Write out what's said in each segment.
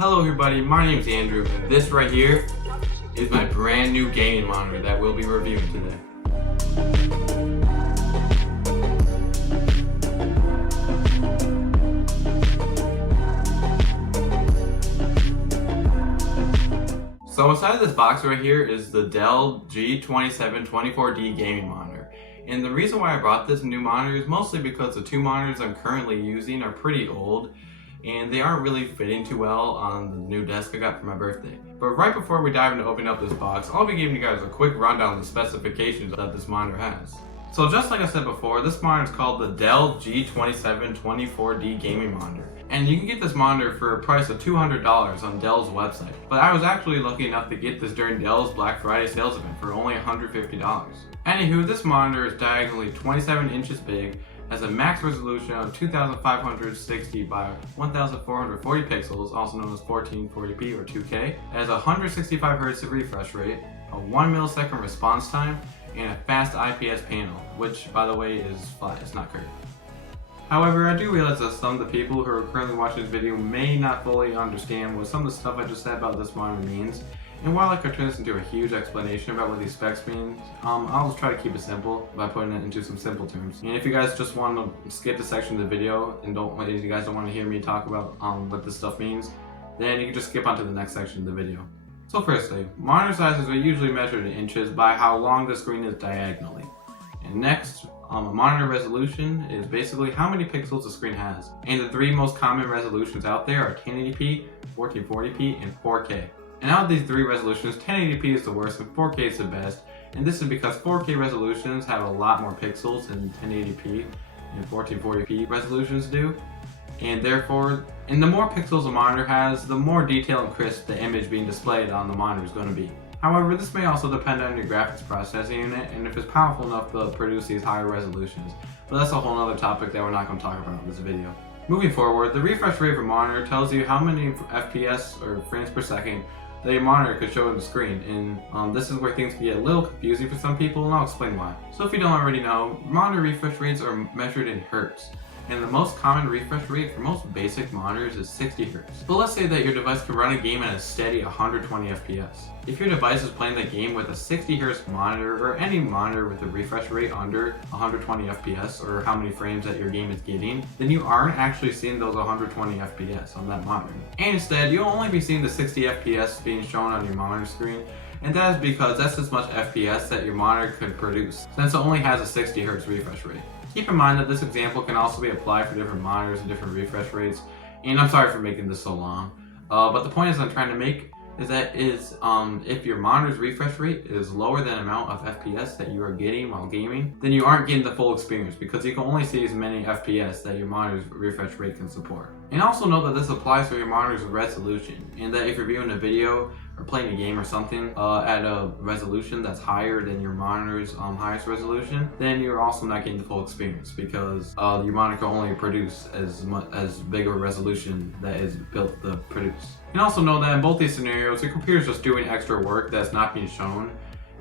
Hello everybody, my name is Andrew, and this right here is my brand new gaming monitor that we'll be reviewing today. So inside of this box right here is the Dell G2724D Gaming Monitor. And the reason why I brought this new monitor is mostly because the two monitors I'm currently using are pretty old and they aren't really fitting too well on the new desk I got for my birthday. But right before we dive into opening up this box, I'll be giving you guys a quick rundown of the specifications that this monitor has. So just like I said before, this monitor is called the Dell G2724D Gaming Monitor. And you can get this monitor for a price of $200 on Dell's website. But I was actually lucky enough to get this during Dell's Black Friday sales event for only $150. Anywho, this monitor is diagonally 27 inches big, has a max resolution of 2560 by 1440 pixels, also known as 1440p or 2K. It has a 165 Hz refresh rate, a 1 millisecond response time, and a fast IPS panel, which by the way is flat, it's not curved. However, I do realize that some of the people who are currently watching this video may not fully understand what some of the stuff I just said about this monitor means. And while I could turn this into a huge explanation about what these specs mean, I'll just try to keep it simple by putting it into some simple terms. And if you guys just want to skip the section of the video and you guys don't want to hear me talk about what this stuff means, then you can just skip on to the next section of the video. So firstly, monitor sizes are usually measured in inches by how long the screen is diagonally. And next, a monitor resolution is basically how many pixels the screen has. And the three most common resolutions out there are 1080p, 1440p, and 4K. And out of these three resolutions, 1080p is the worst and 4K is the best. And this is because 4K resolutions have a lot more pixels than 1080p and 1440p resolutions do. And therefore, the more pixels a monitor has, the more detailed and crisp the image being displayed on the monitor is going to be. However, this may also depend on your graphics processing unit and if it's powerful enough to produce these higher resolutions. But that's a whole other topic that we're not going to talk about in this video. Moving forward, the refresh rate of a monitor tells you how many FPS or frames per second that your monitor could show on the screen, and this is where things can get a little confusing for some people, and I'll explain why. So if you don't already know, monitor refresh rates are measured in hertz, and the most common refresh rate for most basic monitors is 60 Hz. But let's say that your device can run a game at a steady 120 FPS. If your device is playing the game with a 60 Hz monitor or any monitor with a refresh rate under 120 FPS or how many frames that your game is getting, then you aren't actually seeing those 120 FPS on that monitor. And instead, you'll only be seeing the 60 FPS being shown on your monitor screen, and that is because that's as much FPS that your monitor could produce, since it only has a 60 Hz refresh rate. Keep in mind that this example can also be applied for different monitors and different refresh rates, and I'm sorry for making this so long, but the point I'm trying to make is that if your monitor's refresh rate is lower than the amount of FPS that you are getting while gaming, then you aren't getting the full experience because you can only see as many FPS that your monitor's refresh rate can support. And also note that this applies for your monitor's resolution, and that if you're viewing a video or playing a game or something at a resolution that's higher than your monitor's highest resolution, then you're also not getting the full experience because your monitor can only produce as big a resolution that is built to produce. And also know that in both these scenarios, your computer's just doing extra work that's not being shown,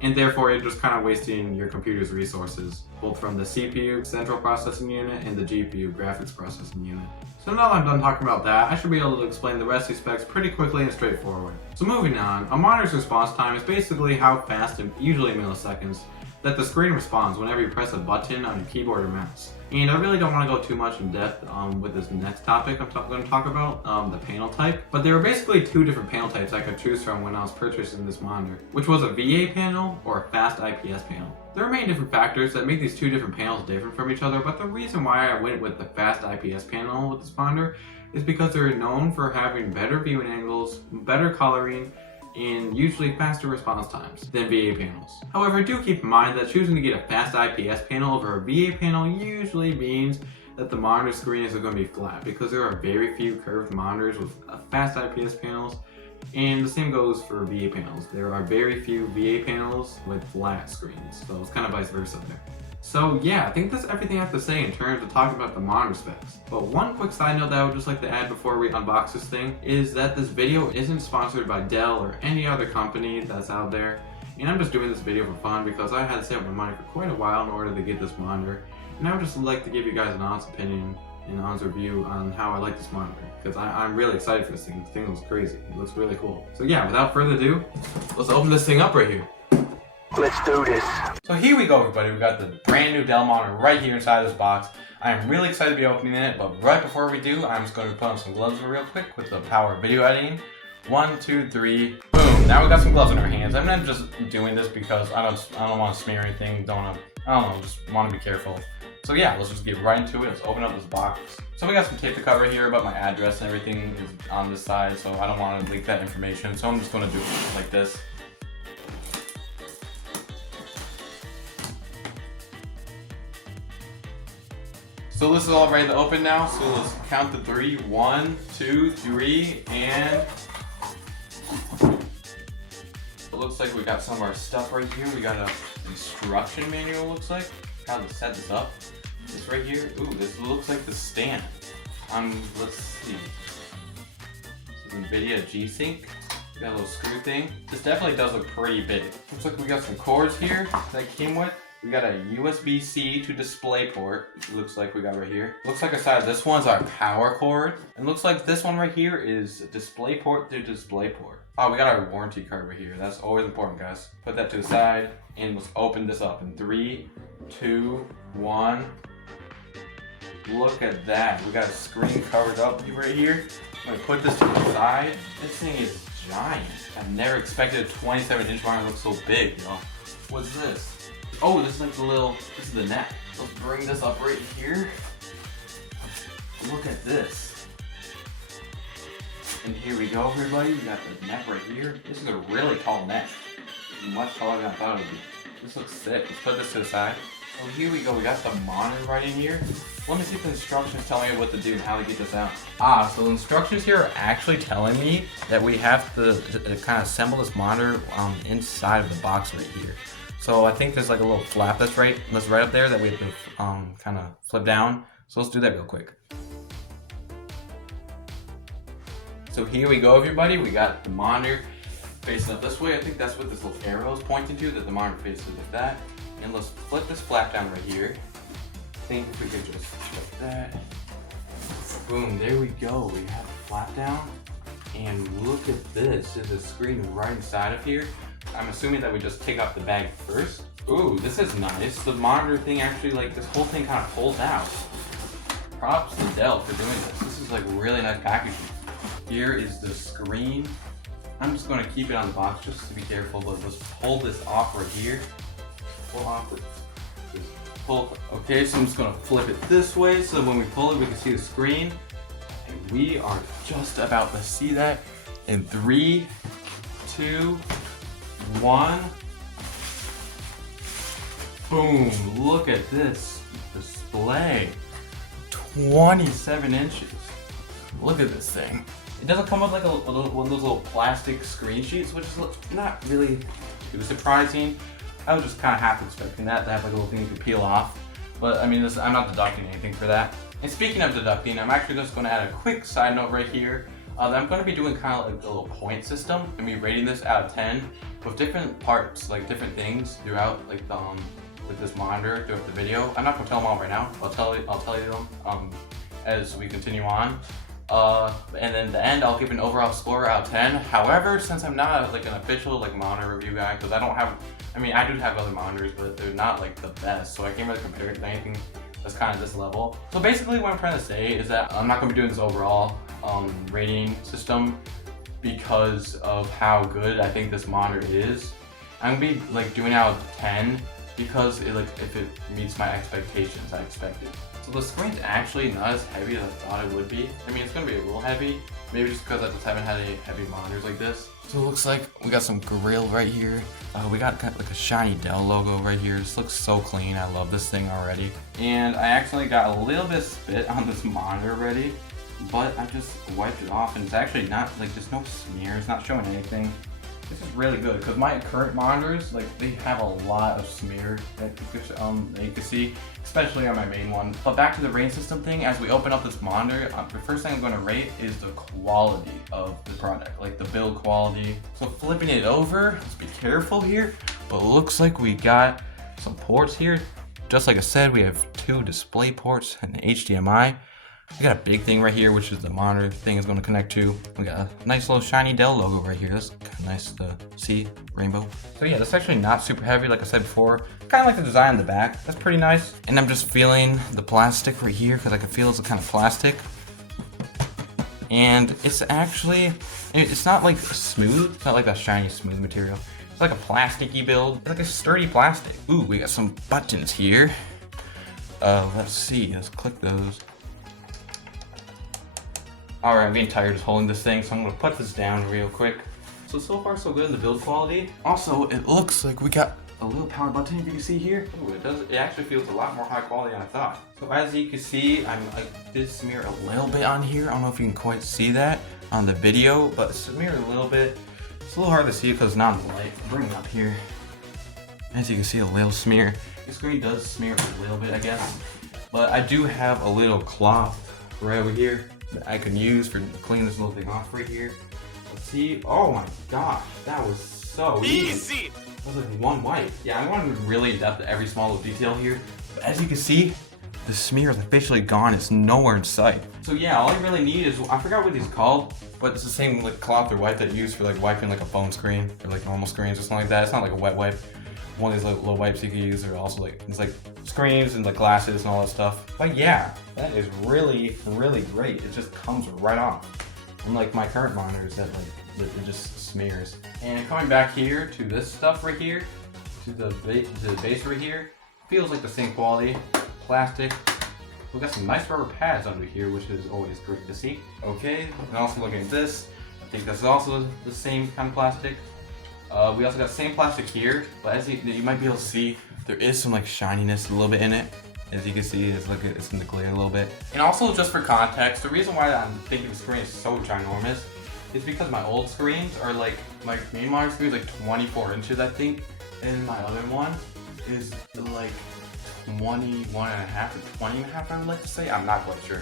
and therefore you're just kind of wasting your computer's resources, both from the CPU, central processing unit, and the GPU, graphics processing unit. So now that I'm done talking about that, I should be able to explain the rest of these specs pretty quickly and straightforward. So moving on, a monitor's response time is basically how fast, in usually milliseconds, that the screen responds whenever you press a button on your keyboard or mouse. And I really don't want to go too much in depth with this next topic I'm going to talk about, the panel type. But there were basically two different panel types I could choose from when I was purchasing this monitor, which was a VA panel or a fast IPS panel. There are many different factors that make these two different panels different from each other, but the reason why I went with the fast IPS panel with this monitor is because they're known for having better viewing angles, better coloring, and usually faster response times than VA panels. However, do keep in mind that choosing to get a fast IPS panel over a VA panel usually means that the monitor screen is going to be flat because there are very few curved monitors with fast IPS panels, and the same goes for VA panels. There are very few VA panels with flat screens, so it's kind of vice versa there. So yeah, I think that's everything I have to say in terms of talking about the monitor specs. But one quick side note that I would just like to add before we unbox this thing is that this video isn't sponsored by Dell or any other company that's out there. And I'm just doing this video for fun because I had to save up my money for quite a while in order to get this monitor. And I would just like to give you guys an honest opinion an honest review on how I like this monitor, because I'm really excited for this thing. This thing looks crazy. It looks really cool. So yeah, without further ado, let's open this thing up right here. Let's do this. So here we go, everybody. We got the brand new Dell monitor right here inside this box. I am really excited to be opening it, but right before we do, I'm just going to put on some gloves real quick with the power of video editing. 1, 2, 3, boom! Now we got some gloves in our hands. I'm not just doing this because I don't want to smear anything. I don't know. Just want to be careful. So yeah, let's just get right into it. Let's open up this box. So we got some tape to cover here, but my address and everything is on this side, so I don't want to leak that information. So I'm just going to do it like this. So this is all ready to open now, so let's count to 3. 1, 2, 3, and it looks like we got some of our stuff right here. We got an instruction manual, looks like, how to set this up. This right here, ooh, this looks like the stand. Let's see. This is NVIDIA G-Sync. We got a little screw thing. This definitely does look pretty big. Looks like we got some cords here that came with. We got a USB-C to Displayport, it looks like we got right here. Looks like aside this one's our power cord. And looks like this one right here is Displayport to Displayport. Oh, we got our warranty card right here. That's always important, guys. Put that to the side, and let's open this up in 3, 2, 1. Look at that. We got a screen covered up right here. I'm gonna put this to the side. This thing is giant. I've never expected a 27-inch monitor to look so big, y'all. What's this? Oh, this is like this is the neck. Let's bring this up right here. Look at this. And here we go, everybody. We got the neck right here. This is a really tall neck. Much taller than I thought it would be. This looks sick. Let's put this to the side. So here we go. We got the monitor right in here. Let me see if the instructions tell me what to do and how to get this out. So the instructions here are actually telling me that we have to kind of assemble this monitor inside of the box right here. So I think there's like a little flap that's right up there that we have to kind of flip down. So let's do that real quick. So here we go, everybody. We got the monitor facing up this way. I think that's what this little arrow is pointing to, that the monitor faces like that. And let's flip this flap down right here. I think if we could just like that. Boom, there we go. We have the flap down. And look at this. There's a screen right inside of here. I'm assuming that we just take off the bag first. Ooh, this is nice. The monitor thing actually, like, this whole thing kind of folds out. Props to Dell for doing this. This is like really nice packaging. Here is the screen. I'm just going to keep it on the box just to be careful, but let's pull this off right here. Pull off this. Pull. Okay, so I'm just going to flip it this way so when we pull it, we can see the screen. And we are just about to see that in 3, 2, 1. Boom, look at this display. 27 inches. Look at this thing. It doesn't come with like one of those little plastic screen sheets, which is not really too surprising. I was just kind of half expecting that to have like a little thing you could peel off. But I mean, I'm not deducting anything for that. And speaking of deducting, I'm actually just going to add a quick side note right here. I'm going to be doing kind of like a little point system and be rating this out of 10 with different parts, like different things throughout, like with this monitor throughout the video. I'm not going to tell them all right now. I'll tell you them as we continue on. And then at the end, I'll give an overall score out of 10. However, since I'm not like an official like monitor review guy, because I do have other monitors, but they're not like the best, so I can't really compare it to anything that's kind of this level. So basically what I'm trying to say is that I'm not going to be doing this overall rating system because of how good I think this monitor is. I'm going to be like doing it out of 10 because if it meets my expectations, I expected. So the screen's actually not as heavy as I thought it would be. I mean, it's going to be a little heavy, maybe just because I just haven't had any heavy monitors like this. So it looks like we got some grill right here. We got kind of like a shiny Dell logo right here. This looks so clean. I love this thing already. And I actually got a little bit of spit on this monitor already, but I just wiped it off and it's actually not like, there's no smear. It's not showing anything. This is really good because my current monitors, like, they have a lot of smear that you can see, especially on my main one. But back to the rating system thing, as we open up this monitor, the first thing I'm going to rate is the quality of the product, like the build quality. So flipping it over, let's be careful here, but it looks like we got some ports here. Just like I said, we have 2 display ports and an HDMI. We got a big thing right here, which is the monitor thing is going to connect to. We got a nice little shiny Dell logo right here. That's kind of nice to see, rainbow. So yeah, that's actually not super heavy, like I said before. Kind of like the design in the back. That's pretty nice. And I'm just feeling the plastic right here because I can feel it's a kind of plastic. And it's actually, it's not like smooth. It's not like that shiny smooth material. It's like a plasticky build. It's like a sturdy plastic. Ooh, we got some buttons here. Let's see, let's click those. Alright, I'm getting tired just holding this thing, so I'm gonna put this down real quick. So far so good in the build quality. Also, it looks like we got a little power button, if you can see here. Ooh, it actually feels a lot more high quality than I thought. So as you can see, I did smear a little bit on here. I don't know if you can quite see that on the video, but smeared a little bit. It's a little hard to see because it's not in the light. Bring it up here. As you can see, a little smear. The screen does smear a little bit, I guess. But I do have a little cloth right over here that I can use for cleaning this little thing off right here. Let's see. Oh my gosh, that was so easy. That was like one wipe. Yeah, I'm going really in depth at every small little detail here. But as you can see, the smear is officially gone. It's nowhere in sight. So yeah, all you really need is, I forgot what these are called, but it's the same like cloth or wipe that you use for like wiping like a phone screen or like normal screens or something like that. It's not like a wet wipe. One of these little wipes you can use are also like, it's like screens and like glasses and all that stuff. But yeah, that is really, really great. It just comes right off. Unlike my current monitors that like, it just smears. And coming back here to this stuff right here, to the base right here, feels like the same quality. Plastic. We got some nice rubber pads under here, which is always great to see. Okay, and also looking at this, I think this is also the same kind of plastic. We also got the same plastic here, but as you might be able to see, there is some like shininess a little bit in it. As you can see, it's in the glare a little bit. And also, just for context, the reason why I'm thinking the screen is so ginormous is because my old screens are like, my main monitor screen is like 24 inches, I think, and my other one is like 21 and a half or 20 and a half, I would like to say. I'm not quite sure.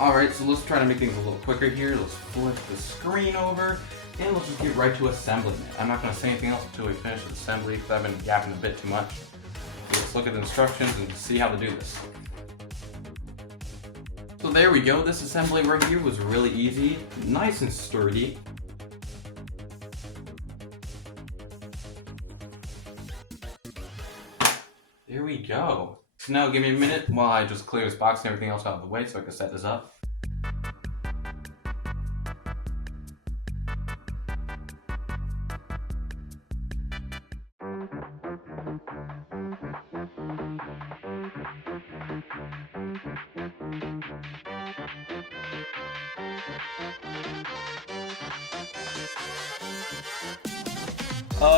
Alright, so let's try to make things a little quicker here. Let's flip the screen over. And let's just get right to assembling it. I'm not going to say anything else until we finish the assembly because I've been yapping a bit too much. So let's look at the instructions and see how to do this. So there we go. This assembly right here was really easy, nice and sturdy. There we go. So now give me a minute while I just clear this box and everything else out of the way so I can set this up.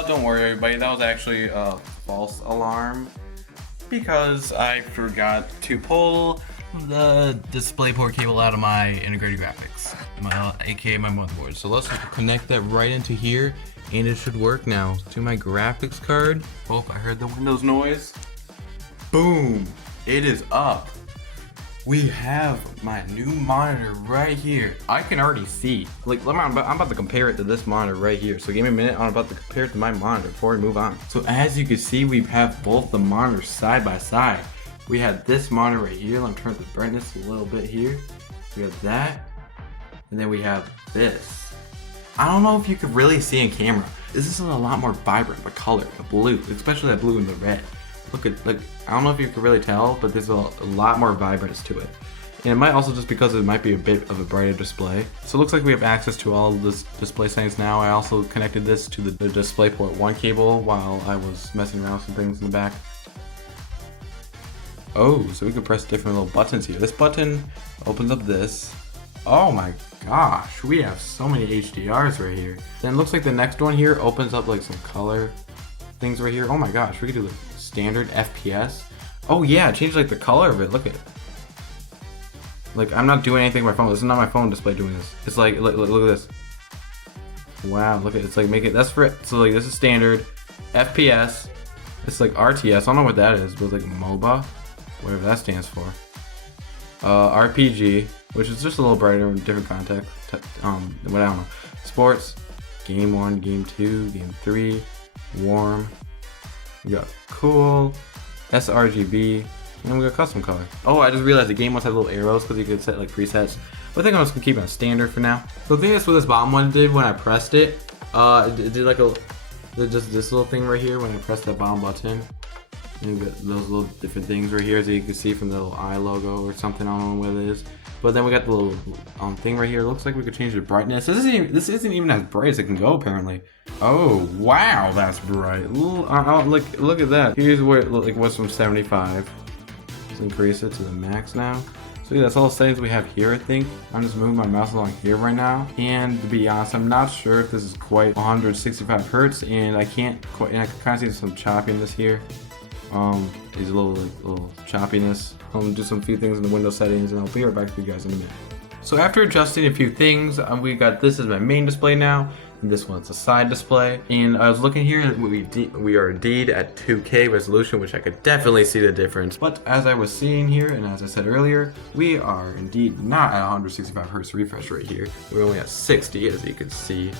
Don't worry everybody, that was actually a false alarm because I forgot to pull the Displayport cable out of my integrated graphics, aka my motherboard. So let's connect that right into here and it should work now. To my graphics card. Oh, I heard the Windows noise. Boom, it is up. We have my new monitor right here. I can already see. Like, I'm about to compare it to this monitor right here. So give me a minute. I'm about to compare it to my monitor before we move on. So as you can see, we have both the monitors side by side. We have this monitor right here. Let me turn the brightness a little bit here. We have that, and then we have this. I don't know if you could really see in camera. This is a lot more vibrant, the color, the blue, especially that blue and the red. Look, I don't know if you can really tell, but there's a lot more vibrance to it. And it might also just because it might be a bit of a brighter display. So it looks like we have access to all of this display settings now. I also connected this to the Displayport 1 cable while I was messing around with some things in the back. Oh, so we can press different little buttons here. This button opens up this. Oh my gosh, we have so many HDRs right here. Then it looks like the next one here opens up like some color things right here. Oh my gosh, we could do like standard FPS. Oh yeah, it changed like the color of it. Look at it. Like, I'm not doing anything with my phone. This is not my phone display doing this. It's like, look at this. Wow, look at it. It's like, make it, that's for it. So like, this is standard FPS. It's like RTS. I don't know what that is, but it's like MOBA, whatever that stands for. RPG, which is just a little brighter in different context. What I don't know. Sports, Game 1, Game 2, Game 3, Warm. We got Cool, sRGB, And we got custom color. Oh, I just realized the game must have little arrows because you could set like presets. But I think I'm just gonna keep it on standard for now. So the thing that's what this bottom one did when I pressed it, it did like just this little thing right here when I pressed that bottom button. And we got those little different things right here, so you can see from the little eye logo or something. I don't know what it is. But then we got the little thing right here. It looks like we could change the brightness. This isn't even as bright as it can go apparently. Oh wow, that's bright. Look at that. Here's where it like what's from 75. Let's increase it to the max now. So yeah, that's all the settings we have here, I think. I'm just moving my mouse along here right now. And to be honest, I'm not sure if this is quite 165 hertz, and I can't quite, and I can kind of see some choppiness here. These little choppiness. I'll do some few things in the Windows settings, and I'll be right back with you guys in a minute. So after adjusting a few things, we got this as my main display now. This one's a side display, and I was looking here. We are indeed at 2K resolution, which I could definitely see the difference. But as I was seeing here, and as I said earlier, we are indeed not at 165 hertz refresh rate here. We're only at 60, as you can see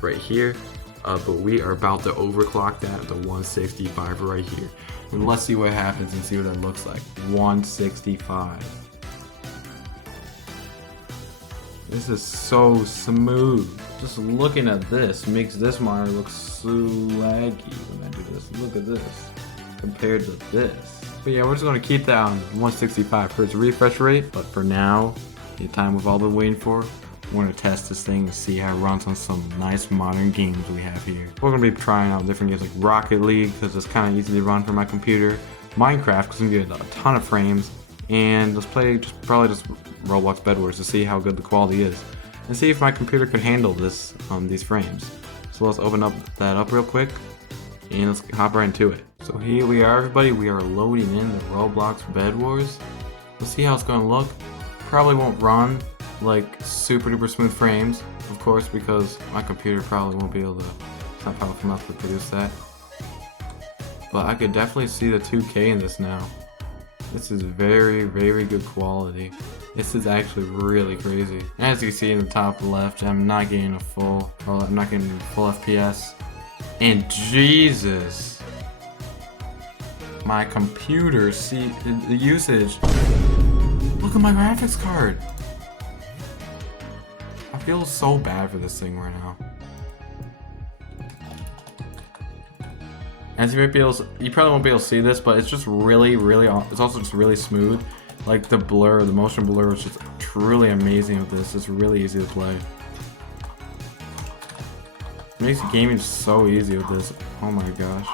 right here. But we are about to overclock that to 165 right here. And let's see what happens and see what that looks like. 165. This is so smooth. Just looking at this makes this monitor look so laggy when I do this. Look at this compared to this. But yeah, we're just gonna keep that on 165 hertz refresh rate. But for now, the time we've all been waiting for, we're gonna test this thing to see how it runs on some nice modern games we have here. We're gonna be trying out different games like Rocket League because it's kind of easy to run for my computer. Minecraft because we get a ton of frames, and let's play probably just Roblox Bed Wars to see how good the quality is, and see if my computer could handle this these frames. So let's open up that up real quick, and let's hop right into it. So here we are, everybody. We are loading in the Roblox Bed Wars. Let's see how it's gonna look. Probably won't run like super duper smooth frames, of course, because my computer probably won't be able to, it's not powerful enough to produce that. But I could definitely see the 2K in this now. This is very, very good quality. This is actually really crazy. As you can see in the top left, I'm not getting full FPS. And Jesus, my computer, see the usage. Look at my graphics card. I feel so bad for this thing right now. As you might be able to, you probably won't be able to see this, but it's just really, it's also just really smooth. Like the blur, the motion blur is just truly amazing with this. It's really easy to play. It makes gaming so easy with this. Oh my gosh.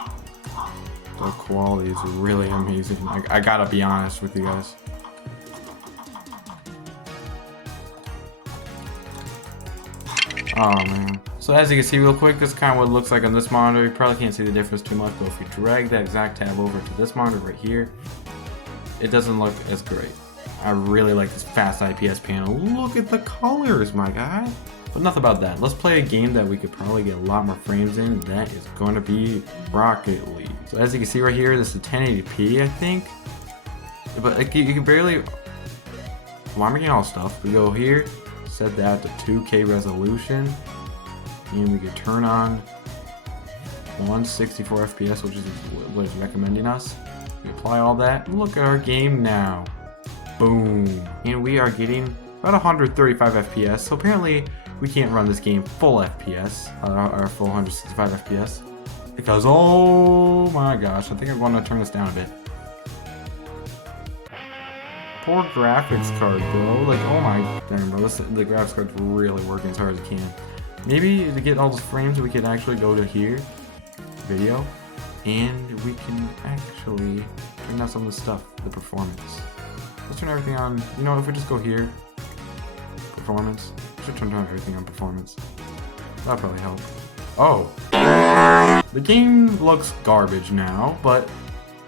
The quality is really amazing. I gotta be honest with you guys. Oh man. So as you can see real quick, this is kind of what it looks like on this monitor. You probably can't see the difference too much, but if we drag that exact tab over to this monitor right here, it doesn't look as great. I really like this fast IPS panel. Look at the colors, my guy. But enough about that. Let's play a game that we could probably get a lot more frames in. That is going to be Rocket League. So as you can see right here, this is 1080p, I think. But like, you can barely... Well, I'm getting all stuff. We go here, set that to 2K resolution, and we can turn on 164 FPS, which is what it's recommending us. We apply all that. Look at our game now. Boom. And we are getting about 135 FPS. So apparently we can't run this game full FPS, our full 165 FPS. Because, oh my gosh, I think I'm going to turn this down a bit. Poor graphics card, bro. Like, oh my, damn, bro. The graphics card's really working as hard as it can. Maybe to get all those frames, we could actually go to here, video, and we can actually turn on some of the stuff, the performance. Let's turn everything on. You know, if we just go here, performance, we should turn on everything on performance. That'll probably help. Oh, the game looks garbage now, but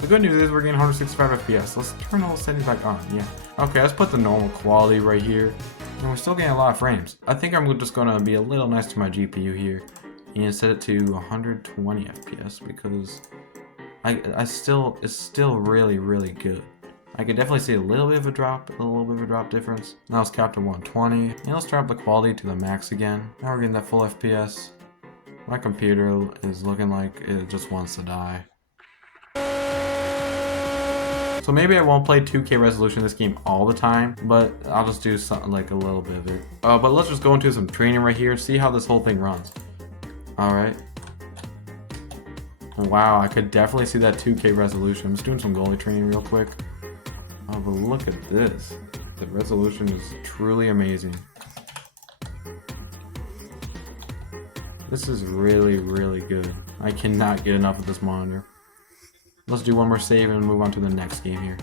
the good news is we're getting 165 FPS. Let's turn all the settings back on. Yeah. Okay, let's put the normal quality right here. And we're still getting a lot of frames. I think I'm just gonna be a little nice to my GPU here and set it to 120 FPS because it's still really good. I can definitely see a little bit of a drop difference. Now it's capped at 120. And let's drop the quality to the max again. Now we're getting that full FPS. My computer is looking like it just wants to die. So maybe I won't play 2K resolution this game all the time, but I'll just do something like a little bit of it. But let's just go into some training right here and see how this whole thing runs. All right. Wow, I could definitely see that 2K resolution. I'm just doing some goalie training real quick. Oh, but look at this. The resolution is truly amazing. This is really, really good. I cannot get enough of this monitor. Let's do one more save and move on to the next game here.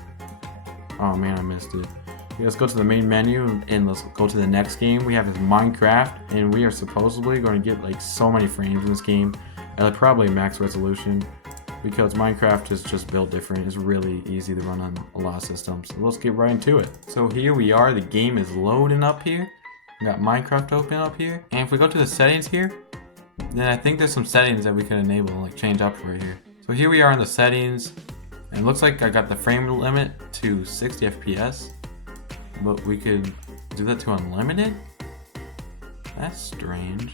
Oh man, I missed it. Okay, let's go to the main menu and let's go to the next game. We have this Minecraft, and we are supposedly going to get like so many frames in this game. Probably max resolution, because Minecraft is just built different. It's really easy to run on a lot of systems. So let's get right into it. So here we are. The game is loading up here. We got Minecraft open up here. And if we go to the settings here, then I think there's some settings that we can enable and like change up right here. So here we are in the settings. And it looks like I got the frame limit to 60 FPS. But we could do that to unlimited? That's strange.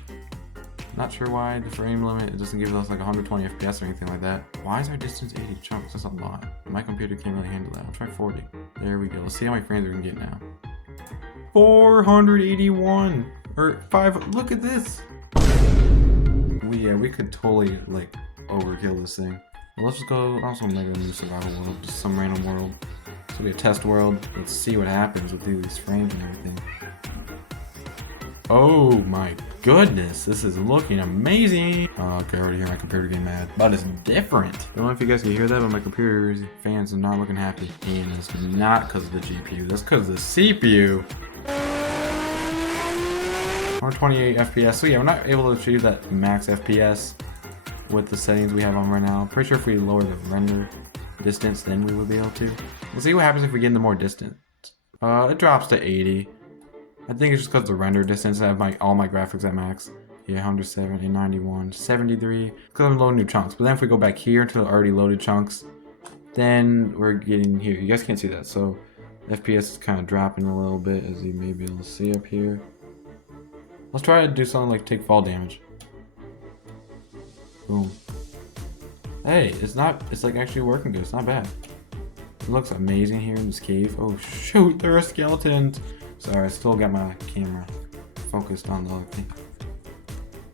Not sure why the frame limit doesn't give us like 120 FPS or anything like that. Why is our distance 80 chunks? That's a lot. My computer can't really handle that. I'll try 40. There we go. Let's see how many frames we can get now. 481 or 5. Look at this. We could totally like overkill this thing. Well, let's just go also make a new survival world, just some random world. So we a test world. Let's see what happens with these frames and everything. Oh my goodness, this is looking amazing. Oh, okay, I already hear my computer getting mad. But it's different. I don't know if you guys can hear that, but my computer fans are not looking happy. And it's not because of the GPU, that's because of the CPU. 128 FPS. So yeah, we're not able to achieve that max FPS with the settings we have on right now. Pretty sure if we lower the render distance, then we will be able to. We'll see what happens if we get into more distance. It drops to 80. I think it's just because the render distance. I have all my graphics at max. Yeah, 170, 91, 73. Because I'm loading new chunks. But then if we go back here to the already loaded chunks, then we're getting here. You guys can't see that, so FPS is kind of dropping a little bit, as you may be able to see up here. Let's try to do something like take fall damage. Boom. Hey, it's like actually working good. It's not bad. It looks amazing here in this cave. Oh shoot, there are skeletons. Sorry, I still got my camera focused on the other thing.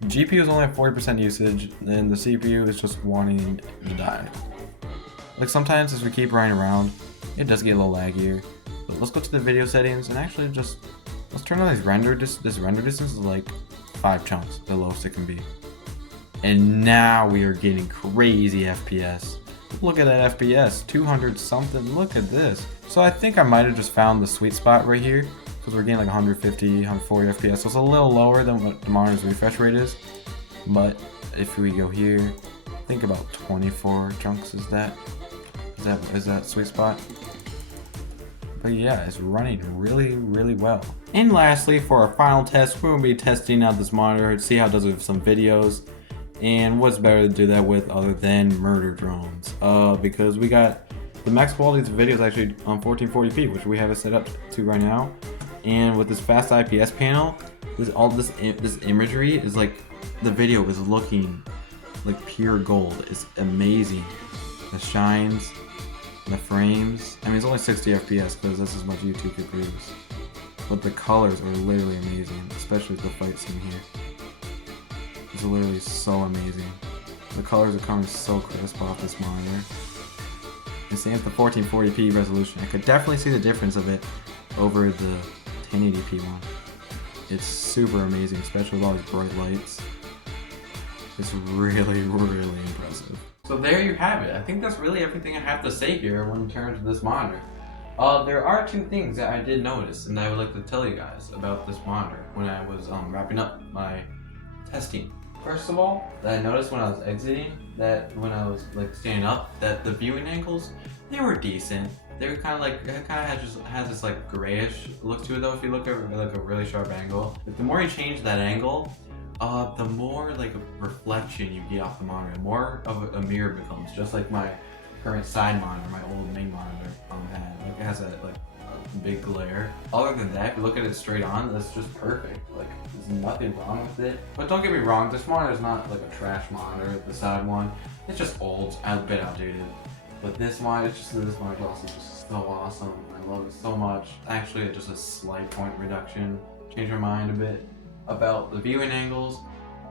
GPU is only at 40% usage, and the CPU is just wanting to die. Like sometimes as we keep running around, it does get a little laggier. But let's go to the video settings and actually just let's turn on this render distance is like 5 chunks, the lowest it can be. And now we are getting crazy FPS. Look at that FPS, 200 something. Look at this. So I think I might have just found the sweet spot right here, because we're getting like 150, 140 FPS. So it's a little lower than what the monitor's refresh rate is. But if we go here, I think about 24 chunks is that sweet spot. But yeah, it's running really, really well. And lastly, for our final test, we're going to be testing out this monitor to see how it does with some videos. And what's better to do that with other than murder drones? Because we got the max quality of the video is actually on 1440p, which we have it set up to right now. And with this fast IPS panel, this imagery is like, the video is looking like pure gold. It's amazing. The shines, the frames. I mean, it's only 60 FPS because that's as much YouTube could produce. But the colors are literally amazing, especially with the fight scene here. It's literally so amazing. The colors are coming so crisp off this monitor. And same with the 1440p resolution. I could definitely see the difference of it over the 1080p one. It's super amazing, especially with all these bright lights. It's really, really impressive. So there you have it. I think that's really everything I have to say here in terms of this monitor. There are 2 things that I did notice, and I would like to tell you guys about this monitor when I was wrapping up my testing. First of all, I noticed when I was exiting that when I was like standing up, that the viewing angles, they were decent. They were kind of like, it kind of has this like grayish look to it though. If you look at like a really sharp angle, but the more you change that angle, the more like a reflection you get off the monitor, the more of a mirror becomes. Just like my current side monitor, my old main monitor had. Like it has a big glare. Other than that, if you look at it straight on, that's just perfect. Like there's nothing wrong with it. But don't get me wrong, this monitor is not like a trash monitor, the side one. It's just old, a bit outdated. But this monitor is also just so awesome. I love it so much. Actually, just a slight point reduction. Change my mind a bit about the viewing angles.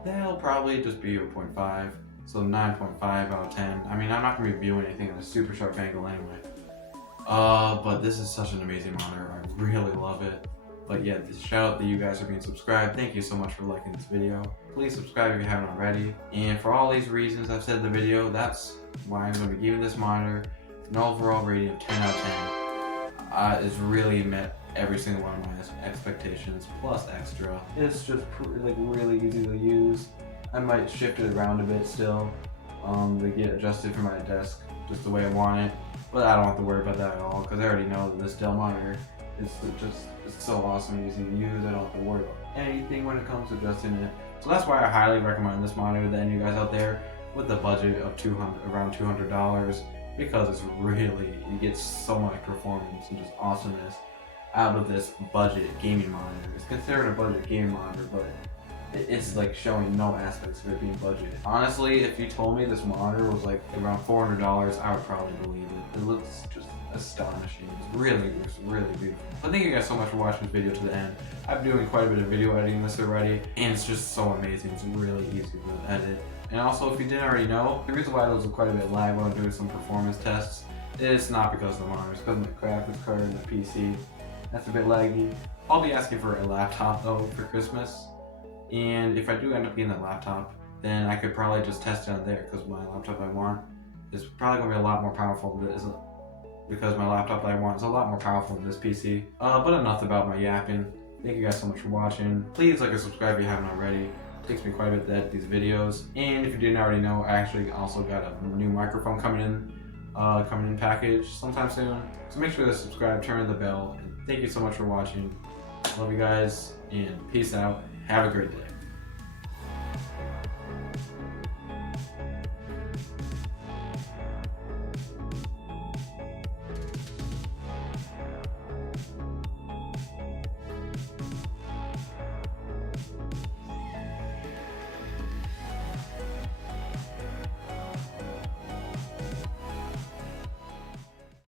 They'll probably just be a 0.5, so 9.5 out of 10. I mean, I'm not going to be viewing anything at a super sharp angle anyway. But this is such an amazing monitor. I really love it. But yeah, shout out that you guys are being subscribed. Thank you so much for liking this video. Please subscribe if you haven't already. And for all these reasons I've said in the video, that's why I'm going to be giving this monitor an overall rating of 10 out of 10. It's really met every single one of my expectations, plus extra. It's just like really easy to use. I might shift it around a bit still to get adjusted for my desk just the way I want it. But I don't have to worry about that at all because I already know that this Dell monitor is it's so awesome, easy to use. I don't have to worry about anything when it comes to adjusting it. So that's why I highly recommend this monitor to any of you guys out there with a budget of around $200, because it's really, you get so much performance and just awesomeness out of this budget gaming monitor. It's considered a budget gaming monitor, but it's like showing no aspects of it being budget. Honestly, if you told me this monitor was like around $400, I would probably believe it. It looks just astonishing. It's really beautiful. But thank you guys so much for watching this video to the end. I'm doing quite a bit of video editing this already, and it's just so amazing. It's really easy to edit. And also, if you didn't already know, the reason why there was quite a bit of lag when I'm doing some performance tests, it's not because of the monitor, it's because of my graphics card and the PC. That's a bit laggy. I'll be asking for a laptop though for Christmas. And if I do end up getting a laptop, then I could probably just test it on there, because my laptop I want is probably going to be a lot more powerful than this, because my laptop that I want is a lot more powerful than this PC. But enough about my yapping. Thank you guys so much for watching. Please like and subscribe if you haven't already. It takes me quite a bit to edit these videos. And if you didn't already know, I actually also got a new microphone coming in package sometime soon. So make sure to subscribe, turn on the bell, and thank you so much for watching. Love you guys, and peace out. Have a great day.